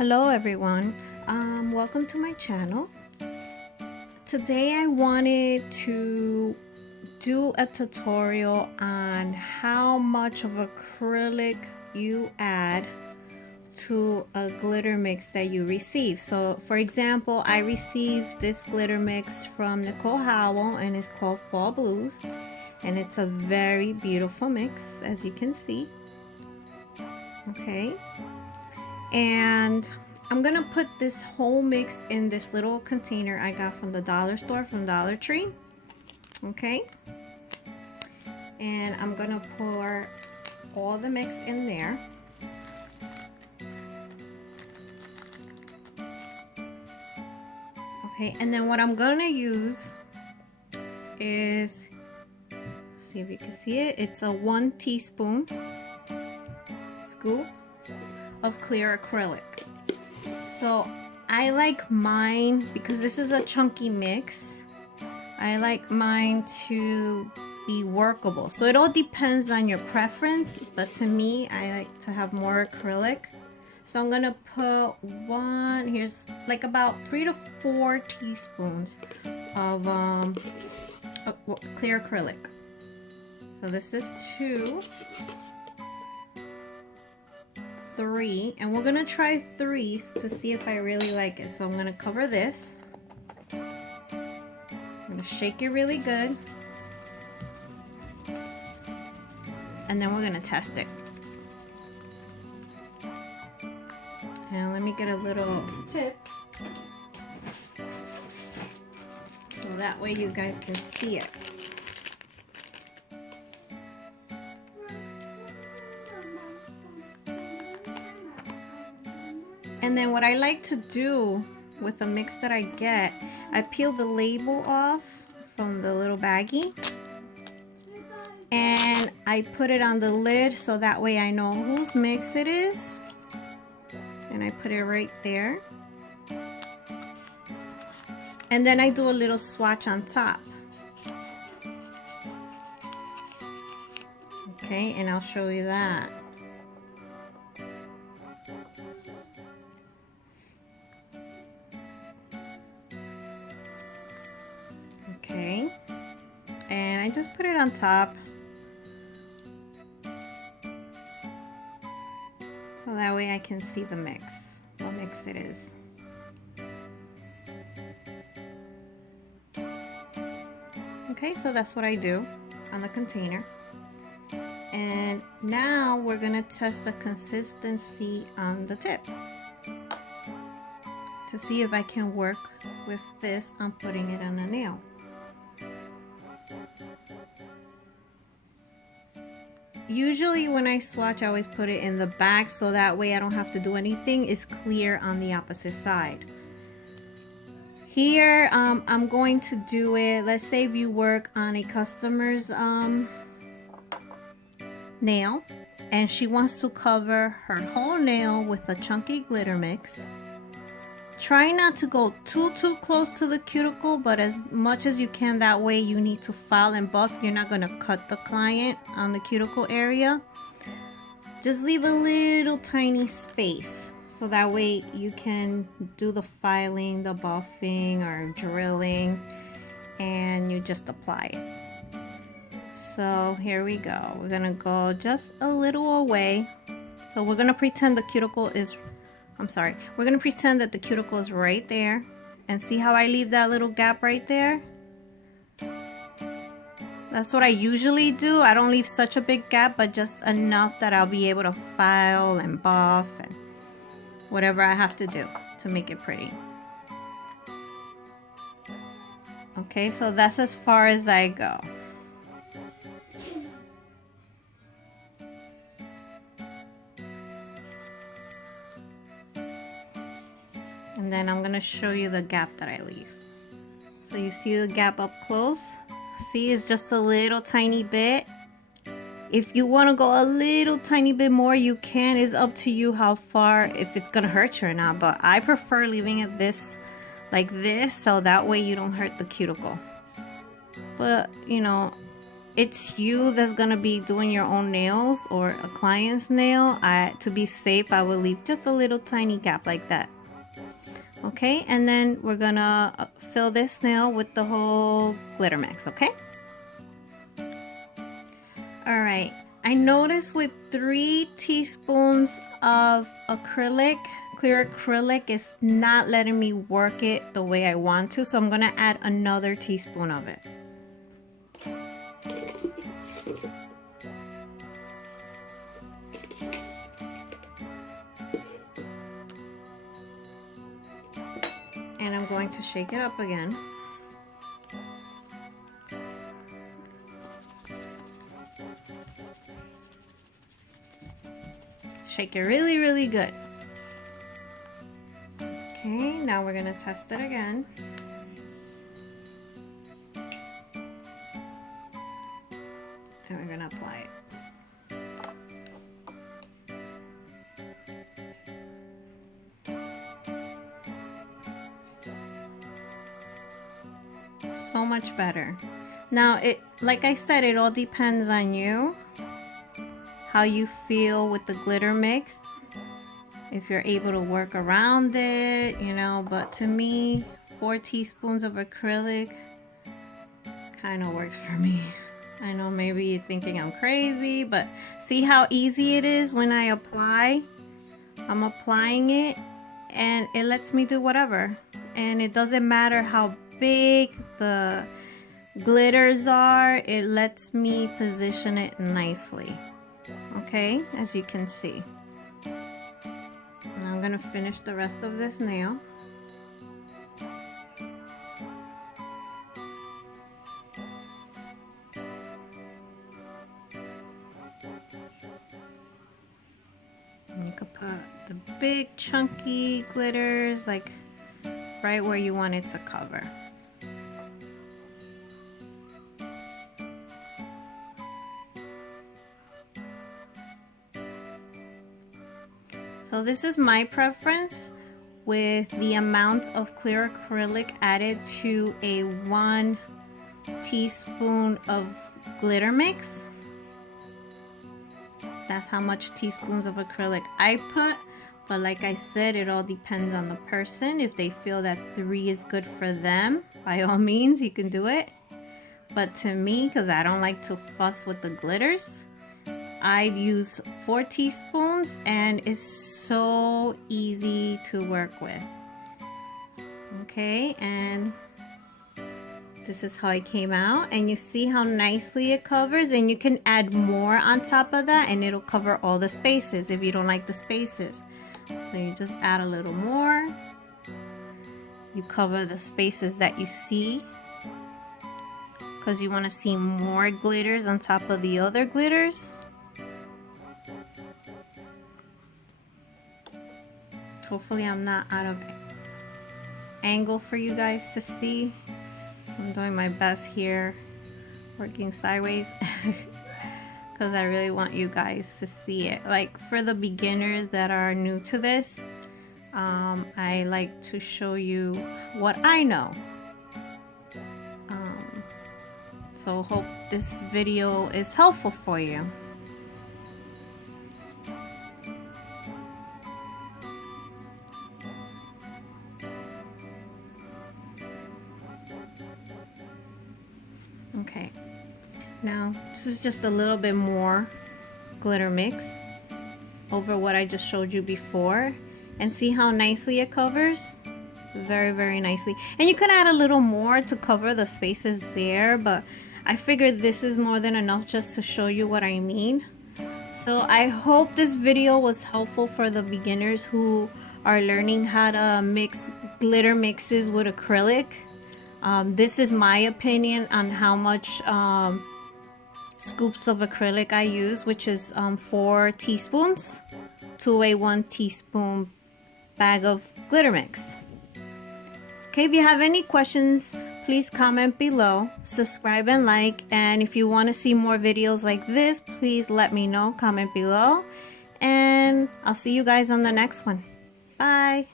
Hello everyone, welcome to my channel. Today I wanted to do a tutorial on how much of acrylic you add to a glitter mix that you receive. So for example, I received this glitter mix from Nicole Howell and it's called Fall Blues, and it's a very beautiful mix, as you can see. Okay, and I'm gonna put this whole mix in this little container I got from the dollar store, from Dollar Tree. Okay, and I'm gonna pour all the mix in there. Okay, and then what I'm gonna use is, see if you can see it, it's a 1 teaspoon scoop of clear acrylic. So I like mine, because this is a chunky mix, I like mine to be workable. So it all depends on your preference, but to me I like to have more acrylic. So I'm gonna put here's like about 3 to 4 teaspoons of clear acrylic. So this is 2, 3, and we're gonna try 3 to see if I really like it. So I'm gonna cover this. I'm gonna shake it really good, and then we're gonna test it. And let me get a little tip so that way you guys can see it. And then what I like to do with the mix that I get, I peel the label off from the little baggie and I put it on the lid so that way I know whose mix it is. And I put it right there. And then I do a little swatch on top. Okay, and I'll show you that. Okay, and I just put it on top so that way I can see the mix, what mix it is. Okay, so that's what I do on the container. And now we're gonna test the consistency on the tip to see if I can work with this on putting it on a nail. Usually when I swatch, I always put it in the back so that way I don't have to do anything. It's clear on the opposite side. Here I'm going to do it, let's say if you work on a customer's nail and she wants to cover her whole nail with a chunky glitter mix. Try not to go too close to the cuticle, but as much as you can. That way you need to file and buff. You're not going to cut the client on the cuticle area. Just leave a little tiny space so that way you can do the filing, the buffing or drilling, and you just apply it. So here we go. We're going to go just a little away. So we're going to pretend the cuticle is we're going to pretend that the cuticle is right there, and see how I leave that little gap right there? That's what I usually do. I don't leave such a big gap, but just enough that I'll be able to file and buff and whatever I have to do to make it pretty. Okay, so that's as far as I go. And then I'm going to show you the gap that I leave. So you see the gap up close? See, it's just a little tiny bit. If you want to go a little tiny bit more, you can. It's up to you how far, if it's going to hurt you or not. But I prefer leaving it like this, so that way you don't hurt the cuticle. But, you know, it's you that's gonna be doing your own nails or a client's nail, to be safe, I will leave just a little tiny gap like that. Okay, and then we're gonna fill this nail with the whole glitter mix, okay? All right, I noticed with 3 teaspoons of acrylic, clear acrylic, it's not letting me work it the way I want to, so I'm gonna add another teaspoon of it. And I'm going to shake it up again. Shake it really, really good. Okay, now we're gonna test it again. And we're gonna apply it. So much better. Now, like I said, it all depends on you, how you feel with the glitter mix, if you're able to work around it, you know, but to me, 4 teaspoons of acrylic kind of works for me. I know maybe you're thinking I'm crazy, but see how easy it is when I apply? I'm applying it and it lets me do whatever. And it doesn't matter how big the glitters are, it lets me position it nicely. Okay, as you can see. Now I'm gonna finish the rest of this nail. And you could put the big chunky glitters like right where you want it to cover. So this is my preference with the amount of clear acrylic added to a 1 teaspoon of glitter mix. That's how much teaspoons of acrylic I put, but like I said, it all depends on the person. If they feel that 3 is good for them, by all means you can do it. But to me, because I don't like to fuss with the glitters, I use 4 teaspoons and it's so easy to work with. Okay, and this is how it came out, and you see how nicely it covers, and you can add more on top of that and it'll cover all the spaces if you don't like the spaces. So you just add a little more. You cover the spaces that you see because you want to see more glitters on top of the other glitters. Hopefully I'm not out of angle for you guys to see. I'm doing my best here, working sideways, because I really want you guys to see it. Like for the beginners that are new to this, I like to show you what I know. So hope this video is helpful for you. Okay, now this is just a little bit more glitter mix over what I just showed you before, and see how nicely it covers. Very, very nicely. And you can add a little more to cover the spaces there, but I figured this is more than enough just to show you what I mean. So I hope this video was helpful for the beginners who are learning how to mix glitter mixes with acrylic. This is my opinion on how much scoops of acrylic I use, which is 4 teaspoons to a 1 teaspoon bag of glitter mix. Okay, if you have any questions, please comment below, subscribe and like, and if you want to see more videos like this, please let me know, comment below, and I'll see you guys on the next one. Bye!